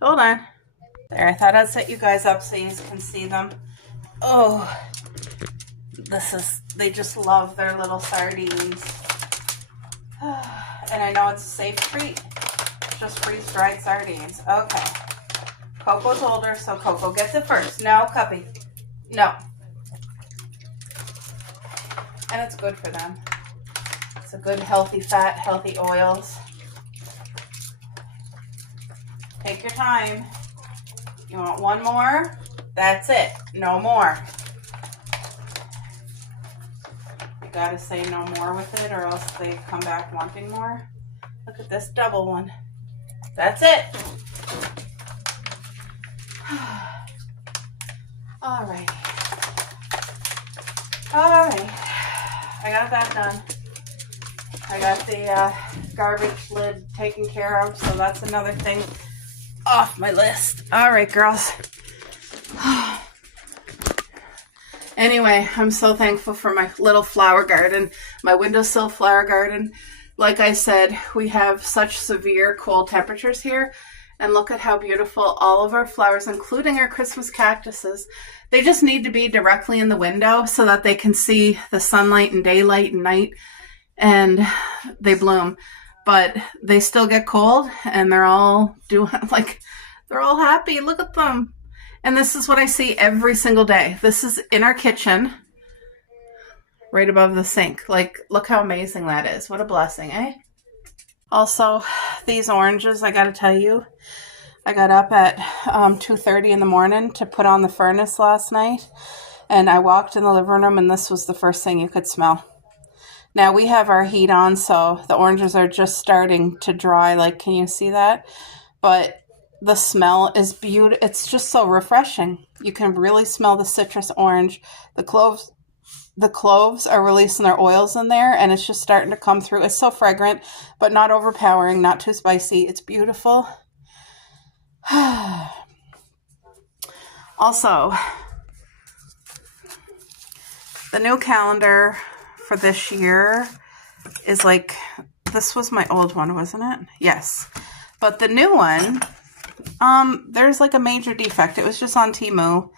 Hold on. There, I thought I'd set you guys up so you can see them. Oh, they just love their little sardines. And I know it's a safe treat. Just freeze-dried sardines. Okay. Coco's older, so Coco gets it first. No, Cuppy. No. And it's good for them. It's a good healthy fat, healthy oils. Take your time. You want one more? That's it. No more. You gotta say no more with it or else they come back wanting more. Look at this double one. That's it. All right. All right. I got that done. I got the garbage lid taken care of, so that's another thing off my list. All right, girls. Anyway, I'm so thankful for my little flower garden, my windowsill flower garden. Like I said, we have such severe cold temperatures here. And look at how beautiful all of our flowers, including our Christmas cactuses. They just need to be directly in the window so that they can see the sunlight and daylight and night. And they bloom. But they still get cold and they're all doing they're all happy. Look at them. And this is what I see every single day. This is in our kitchen, right above the sink. Like, look how amazing that is. What a blessing, eh? Also, these oranges, I gotta tell you, I got up at 2:30 in the morning to put on the furnace last night. And I walked in the living room and this was the first thing you could smell. Now we have our heat on, so the oranges are just starting to dry. Like, can you see that? But the smell is beautiful. It's just so refreshing. You can really smell the citrus orange. The cloves are releasing their oils in there, and it's just starting to come through. It's so fragrant, but not overpowering, not too spicy. It's beautiful. Also, the new calendar for this year is like, this was my old one, wasn't it? Yes. But the new one, there's like a major defect. It was just on Temu,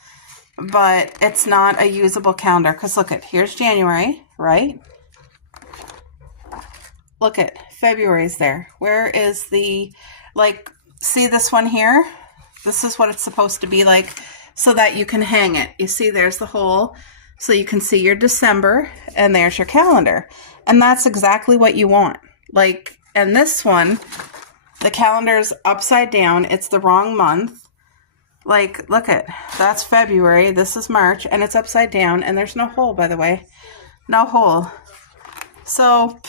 but it's not a usable calendar. Because look at, here's January, right? Look at, February's there. Where is the, like, see this one here? This is what it's supposed to be like so that you can hang it. You see, there's the hole. So you can see your December, and there's your calendar. And that's exactly what you want. Like, and this one, the calendar's upside down. It's the wrong month. Like, look at, that's February. This is March, and it's upside down. And there's no hole, by the way. No hole. So,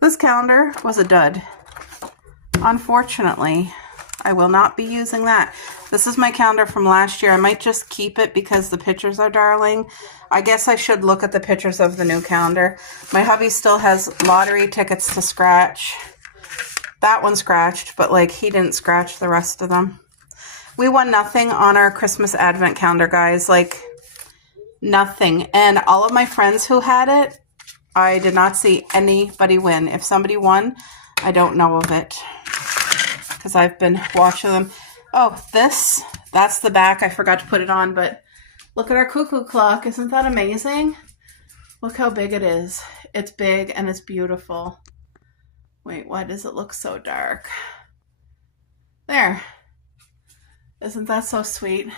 this calendar was a dud. Unfortunately, I will not be using that. This is my calendar from last year. I might just keep it because the pictures are darling. I guess I should look at the pictures of the new calendar. My hubby still has lottery tickets to scratch. That one scratched, but like he didn't scratch the rest of them. We won nothing on our Christmas Advent calendar, guys. Like, nothing. And all of my friends who had it, I did not see anybody win. If somebody won, I don't know of it, because I've been watching them. Oh, that's the back. I forgot to put it on, but look at our cuckoo clock. Isn't that amazing? Look how big it is. It's big and it's beautiful. Wait, why does it look so dark? There. Isn't that so sweet?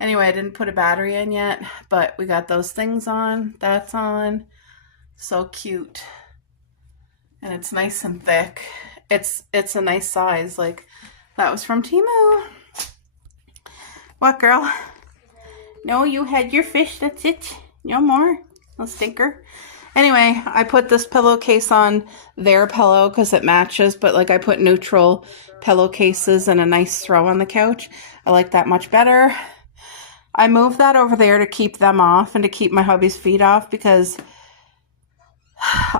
Anyway, I didn't put a battery in yet, but we got those things on. That's on. So cute. And it's nice and thick. It's a nice size. Like, that was from Temu. What, girl? No, you had your fish. That's it. No more. No stinker. Anyway, I put this pillowcase on their pillow because it matches, but like I put neutral pillowcases and a nice throw on the couch. I like that much better. I moved that over there to keep them off and to keep my hubby's feet off because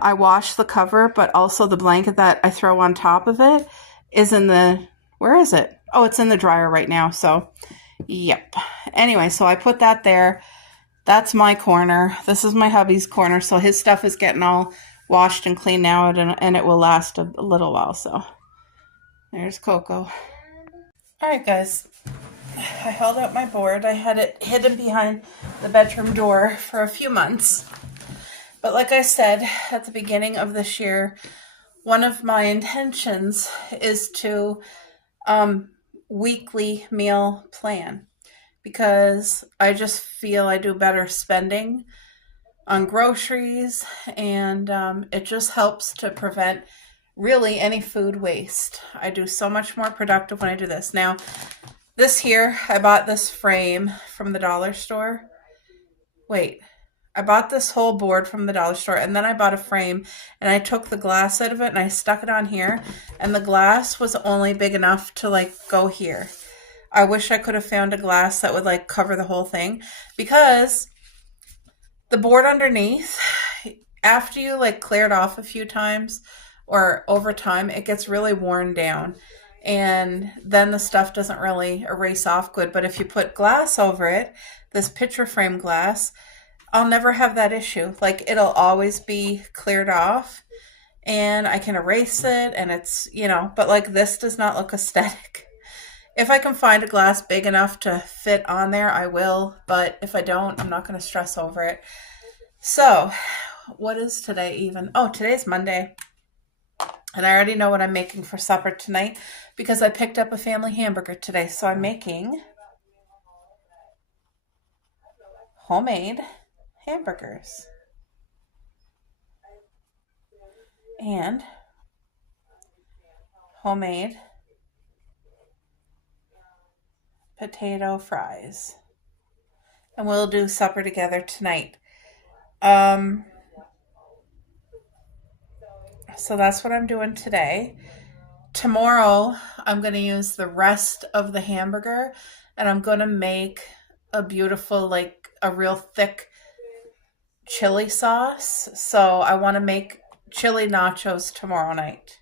I wash the cover, but also the blanket that I throw on top of it is in the, where is it? Oh, it's in the dryer right now. So, yep. Anyway, so I put that there. That's my corner. This is my hubby's corner. So his stuff is getting all washed and cleaned now, and it will last a little while. So there's Coco. All right, guys. I held out my board. I had it hidden behind the bedroom door for a few months. But like I said at the beginning of this year, one of my intentions is to weekly meal plan, because I just feel I do better spending on groceries, and it just helps to prevent really any food waste. I do so much more productive when I do this. Now, this year, I bought this frame from the dollar store. Wait, I bought this whole board from the dollar store, and then I bought a frame, and I took the glass out of it and I stuck it on here, and the glass was only big enough to like go here. I wish I could have found a glass that would like cover the whole thing, because the board underneath, after you like clear it off a few times or over time, it gets really worn down, and then the stuff doesn't really erase off good. But if you put glass over it, this picture frame glass, I'll never have that issue. Like, it'll always be cleared off and I can erase it, and it's, you know, but like this does not look aesthetic. If I can find a glass big enough to fit on there, I will. But if I don't, I'm not going to stress over it. So, what is today even? Oh, today's Monday. And I already know what I'm making for supper tonight because I picked up a family hamburger today. So I'm making homemade hamburgers. And homemade potato fries. And we'll do supper together tonight. So that's what I'm doing today. Tomorrow, I'm going to use the rest of the hamburger, and I'm going to make a beautiful, like a real thick chili sauce. So I want to make chili nachos tomorrow night.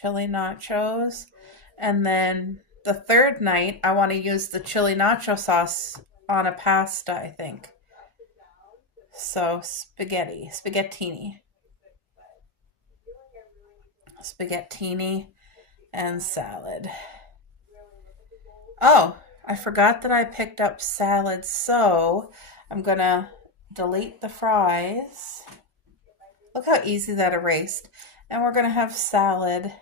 Chili nachos. And then the third night, I want to use the chili nacho sauce on a pasta, I think. So spaghettini and salad. Oh, I forgot that I picked up salad, so I'm gonna delete the fries. Look how easy that erased. And we're gonna have salad,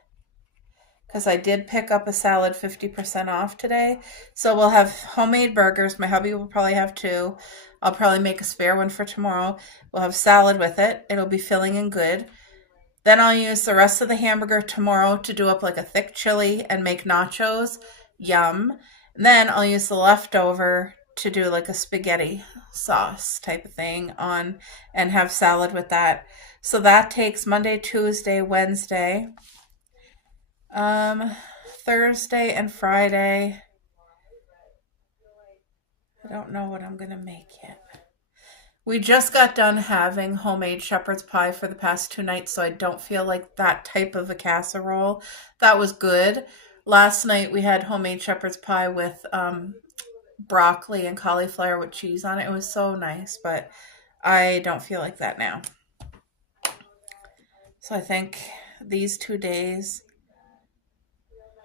because I did pick up a salad 50% off today. So we'll have homemade burgers. My hubby will probably have two. I'll probably make a spare one for tomorrow. We'll have salad with it. It'll be filling and good. Then I'll use the rest of the hamburger tomorrow to do up like a thick chili and make nachos. Yum. And then I'll use the leftover to do like a spaghetti sauce type of thing on, and have salad with that. So that takes Monday, Tuesday, Wednesday, Thursday and Friday. I don't know what I'm going to make yet. We just got done having homemade shepherd's pie for the past 2 nights, so I don't feel like that type of a casserole. That was good. Last night we had homemade shepherd's pie with broccoli and cauliflower with cheese on it. It was so nice, but I don't feel like that now. So I think these 2 days,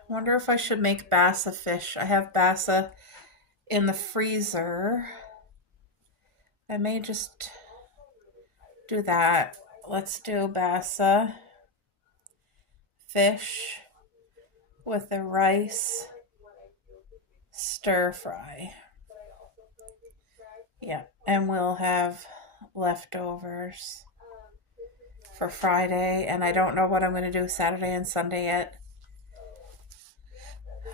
I wonder if I should make bassa fish. I have bassa in the freezer. I may just do that. Let's do bassa fish with the rice stir fry. Yeah, and we'll have leftovers for Friday, and I don't know what I'm going to do Saturday and Sunday yet.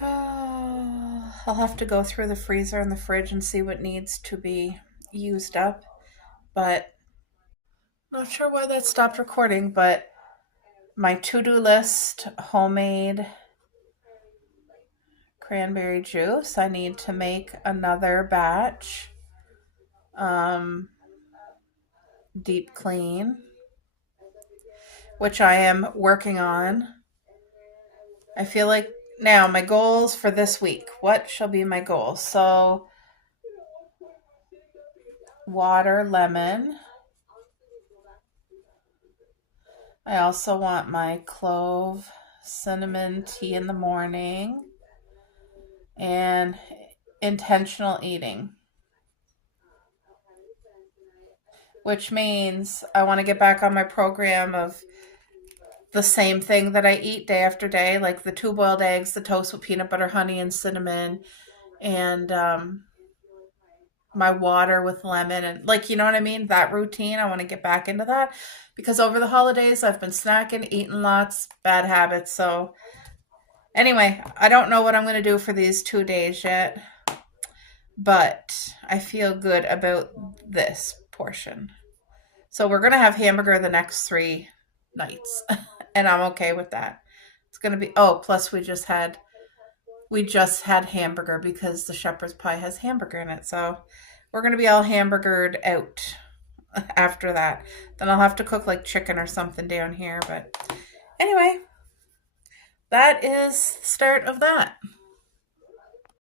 I'll have to go through the freezer and the fridge and see what needs to be used up, but not sure why that stopped recording, but my to-do list, homemade cranberry juice. I need to make another batch. Deep clean, which I am working on. I feel like now my goals for this week. What shall be my goals? So water, lemon. I also want my clove, cinnamon tea in the morning, and intentional eating, which means I want to get back on my program of the same thing that I eat day after day, like the 2 boiled eggs, the toast with peanut butter, honey, and cinnamon, and my water with lemon, and like, you know what I mean? That routine, I want to get back into that because over the holidays I've been snacking, eating lots, bad habits. So anyway, I don't know what I'm going to do for these 2 days yet, but I feel good about this portion. So we're going to have hamburger the next 3 nights and I'm okay with that. It's going to be, oh, plus we just had hamburger because the shepherd's pie has hamburger in it. So we're going to be all hamburgered out after that. Then I'll have to cook like chicken or something down here. But anyway, that is the start of that.